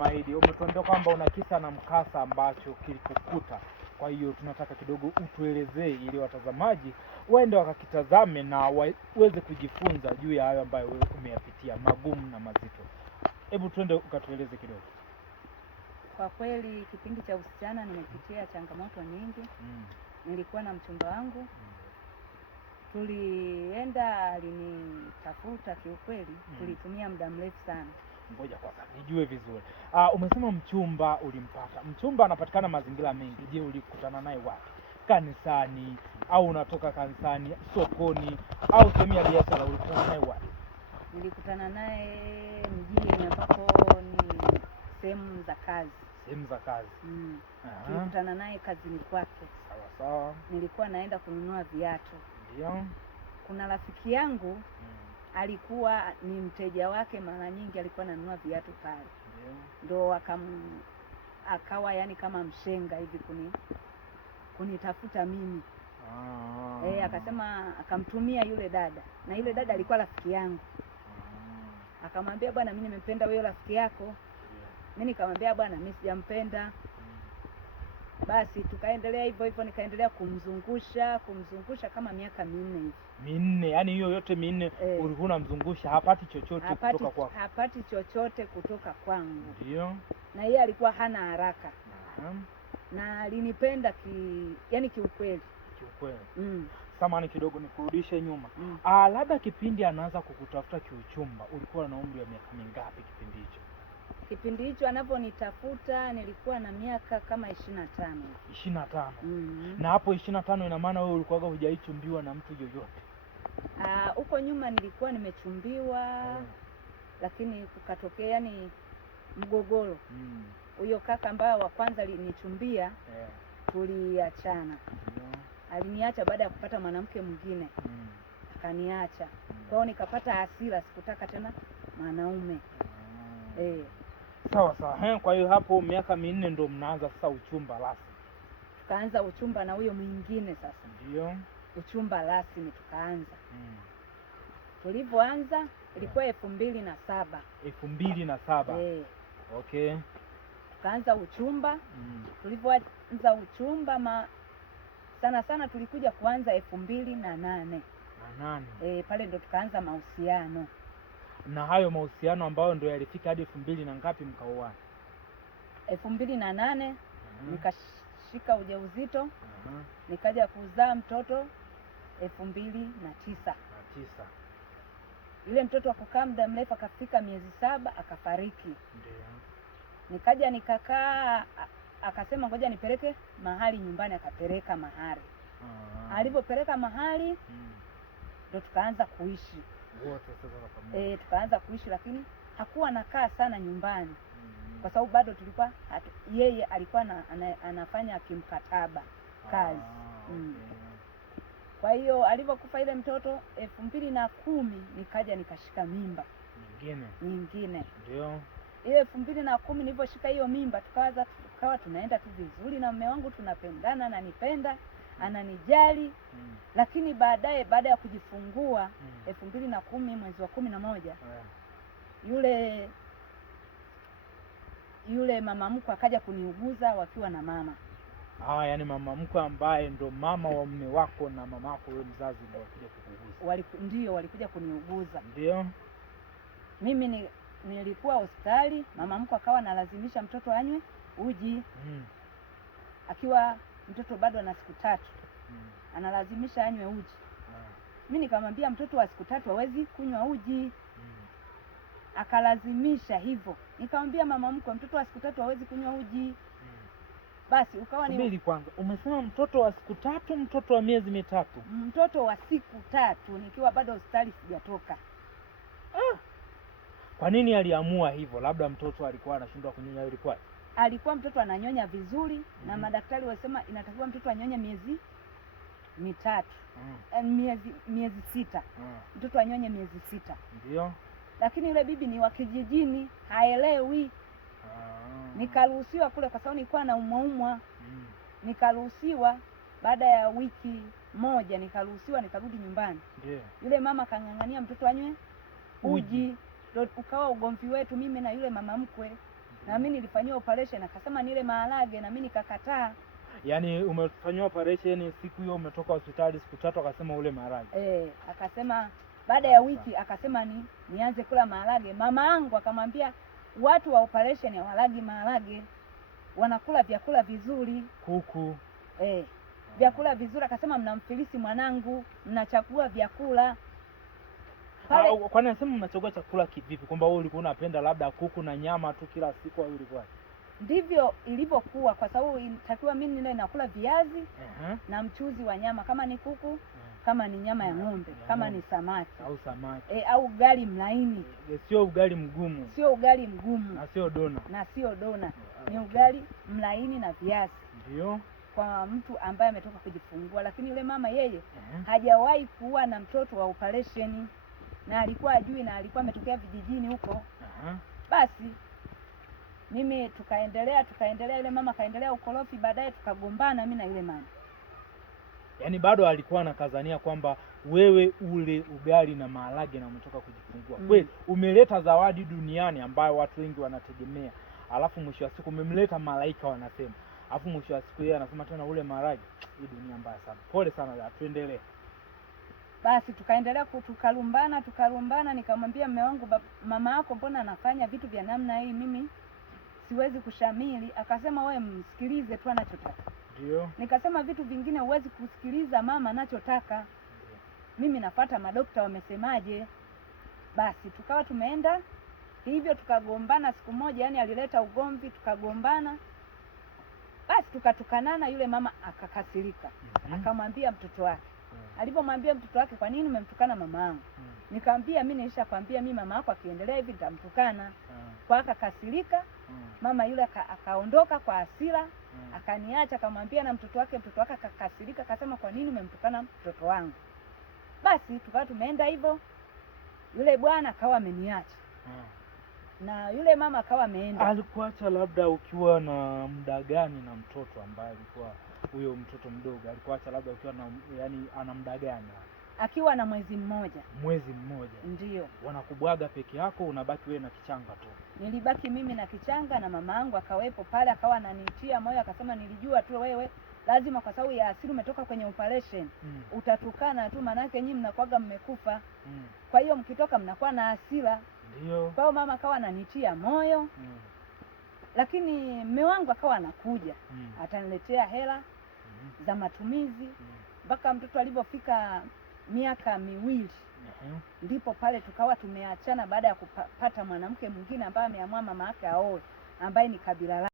Maidi, umetuambia kwamba una kisa na mkasa ambacho kilikukuta. Kwa hiyo tunataka kidogo utuelezee ili watazamaji waende wakakitazame na waweze kujifunza juu ya hayo ambayo wewe umeyapitia, magumu na mazito. Hebu twende ukatueleze kidogo. Kwa kweli kipindi cha usichana nimepitia changamoto nyingi. Nilikuwa na mchumba wangu. Tulienda, alinitafuta kiukweli. Tulitumia muda mrefu sana. Ngoja kwanza nijue vizuri. Umesema mchumba ulimpata. Mchumba anapatikana mazingira mengi. Je, ulikutana naye wapi? Kanisani au unatoka kanisani, sokoni au sehemu ya biashara, ulikutana naye wapi? Nilikutana naye mjini ambapo ni sehemu za kazi. Sehemu za kazi. Nilikutana naye kazini kwake. Sawa sawa. Nilikuwa naenda kununua viatu. Ndio. Kuna rafiki yangu alikuwa ni mteja wake, mara nyingi alikuwa ananunua viatu pale. Ndio akawa yani kama mshenga hivi kunitafuta mimi. Akasema akamtumia yule dada, na yule dada alikuwa rafiki yangu. Akamwambia, bwana mimi nimempenda wewe rafiki yako. Mimi nikamwambia, bwana mimi sijampenda. Basi tukaendelea hivyo hivyo, nikaendelea kumzungusha kama miaka 4 hivi. 4, yani hiyo yote 4 ulikuwa unamzungusha, hapati chochote kutoka kwako? Hapati chochote kutoka kwangu. Ndio. Na yeye alikuwa hana haraka. Na alinipenda yani kiukweli. Kiukweli. Samahani kidogo nikurudishe nyuma. Labda kipindi anaanza kukutafuta kiuchumba, ulikuwa na umri wa miaka mingapi kipindi hicho? Kipindi hicho anaponitafuta nilikuwa na miaka kama 25. 25. Na hapo 25 ina maana wewe ulikuwa hujaichumbiwa na mtu yoyote? Huko nyuma nilikuwa nimechumbiwa. Lakini kukatokea yani mgogoro. Huyo kaka ambaye wa kwanza alinichumbia tuliachana. Aliniacha baada ya kupata mwanamke mwingine. Akaniacha. Kwa hiyo nikapata hasira, sikutaka tena mwanaume. Sawa sawa. Kwa hiyo hapo miaka 4 ndio mnaanza sasa uchumba rasmi? Tukaanza uchumba na huyo mwingine sasa. Ndio. Uchumba rasmi tukaanza. Tulivyoanza ilikuwa 2007. 2007. Okay. Tukaanza uchumba. Tulivyoanza uchumba sana sana tulikuja kuanza 2008. Pale ndo tukaanza mahusiano. Na hayo mahusiano ambayo ndio yalifika hadi 2000 na ngapi mkaoana? 2008. Nikashika ujauzito. Nikaja kuzaa mtoto 2009. Yule mtoto akakaa muda mrefu, akafika miezi 7 akafariki. Ndio. Nikaja nikakaa, akasema ngoja nipeleke mahali nyumbani, akapeleka mahali. Alipopeleka mahali ndio tukaanza kuishi. Wote sasa pamoja. Tukaanza kuishi, lakini hakuwa nakaa sana nyumbani. Kwa sababu bado tulikuwa yeye alikuwa anafanya kimkataba kazi. Kwa hiyo alipokufa ile mtoto 2010 nikaja nikashika mimba nyingine. Ndio. Ile 2010 niliposhika hiyo mimba tukawa tunaenda tu vizuri na mume wangu, tunapendana, ananipenda, ananijali. Lakini baadaye baada ya kujifungua 2010 mwezi wa 11 yule mama mkwe akaja kuniuguza wakiwa na mama. Yani mama mkwe ambaye ndo mama wa mume wako na mama wako wewe mzazi ndio walikuja kukuuguza? Ndio, walikuja kuniuguza. Ndio. Mimi nilikuwa hospitali, mama mkwe akawa analazimisha mtoto anywe uji. Akiwa mtoto bado ana siku 3. Analazimisha anywe uji. Mimi nikamwambia mtoto wa siku 3 hawezi kunywa uji. Akalazimisha hivyo. Nikamwambia mama mkwe mtoto wa siku 3 hawezi kunywa uji. Basi ukawa ni Subiri kwanza. Umesema mtoto wa siku 3, mtoto wa miezi 3? Mtoto wa siku 3 nikiwa bado hospitali sijatoka. Kwa nini aliamua hivyo? Labda mtoto alikuwa anashindwa kunyonya, ilikuwa? Alikuwa mtoto ananyonya vizuri. Na madaktari walisema inatakiwa mtoto anyonye miezi 3. Miezi 6. Mtoto anyonye miezi 6. Ndio. Lakini yule bibi ni wa kijijini, haelewi. Nikaruhusiwa kule kwa sababu nilikuwa na umwa. Nikaruhusiwa baada ya wiki 1 nikaruhusiwa, nikarudi nyumbani. Ndio. Yule mama kang'ang'ania mtoto anywe uji. Ndio ukawa ugomvi wetu mimi na yule mama mkwe. na mimi nilifanyiwa operation, akasema nile maharage na mimi nikakataa. Yaani umefanyiwa operation siku hiyo umetoka hospitali siku 3 akasema ule maharage. Akasema baada ya wiki akasema nianze kula maharage. Mama yangu akamwambia watu wa operation hawalagi maharage, wanakula vyakula vizuri, kuku. Vyakula vizuri. Akasema mnamfilisi mwanangu, mnachagua vyakula. Kwani anasema mnachagua chakula kivipi? Kwamba wewe ulikuwa unapenda labda kuku na nyama tu kila siku au ilikuwa? Ndivyo ilivyokuwa, kwa sababu inatakiwa mimi nile nakula viazi na mchuzi wa nyama, kama ni kuku, kama ni nyama ya ng'ombe, kama ni samaki au ugali mlaini. Sio ugali mgumu. Sio ugali mgumu. Na sio dona. Ni ugali mlaini na viazi. Ndio. Kwa mtu ambaye ametoka kujifungua. Lakini yule mama yeye hajawahi kuwa na mtoto wa operation, na alikuwa ajui, na alikuwa ametokea vijijini huko. Basi mimi tukaendelea, yule mama kaendelea ukorofi, baadaye tukagombana mimi na yule mama. Yaani bado alikuwa anakazania kwamba wewe ule ugali na maharage na umetoka kujifungua. Kweli umeleta zawadi duniani ambayo watu wengi wanategemea. Alafu mwisho wa siku umemleta malaika wanasema. Alafu mwisho wa siku yeye anasema tena ule maharage. Hii dunia mbaya sana. Pole sana, tuendelee. Basi tukaendelea tukalumbana, nikamwambia mume wangu, mama yako mbona anafanya vitu vya namna hii, mimi siwezi kushamili. Akasema wewe msikilize tu anachotaka. Ndio. Nikasema vitu vingine huwezi kusikiliza mama anachotaka. Mimi nafuata madokta wamesemaje. Basi tukawa tumeenda hivyo, tukagombana siku moja, yani alileta ugomvi, tukagombana. Basi tukatukanana, yule mama akakasirika. Akamwambia mtoto wake. Alipomwambia mtoto wake, kwa nini umemtukana mama yangu? Nikamwambia mimi nilishakwambia mimi mama yako akiendelea hivi nitamtukana. Kwa akakasirika. Mama yule akaondoka kwa hasira, akaniacha, akamwambia na mtoto wake akakasirika, akasema kwa nini umemtukana mtoto wangu? Basi tukawa tumeenda hivyo, yule bwana akawa ameniacha. Na yule mama akawa ameenda. Alikuacha labda ukiwa na muda gani na mtoto ambaye alikuwa huyo mtoto mdogo? Alikuacha labda ukiwa na yani ana muda gani? Akiwa na mwezi mmoja. Mwezi mmoja. Ndio. Wanakubwaga peke yako, unabaki wewe na kichanga tu? Nilibaki mimi na kichanga, na mama yangu akawepo pale, akawa ananitia moyo, akasema nilijua tu wewe lazima, kwa sababu ya asili umetoka kwenye operation, utatukana tu, maana yake nyinyi mnakuaga mmekufa. Kwa hiyo mkitoka mnakuwa na hasira. Ndio. Kwa hiyo mama akawa ananitia moyo. Lakini mume wangu akawa anakuja, ataniletea hela za matumizi mpaka mtoto alipofika miaka 2. Ndipo pale tukawa tumeachana, baada ya kupata mwanamke mwingine ambaye ameamua mama yake aoe, ambaye ni kabila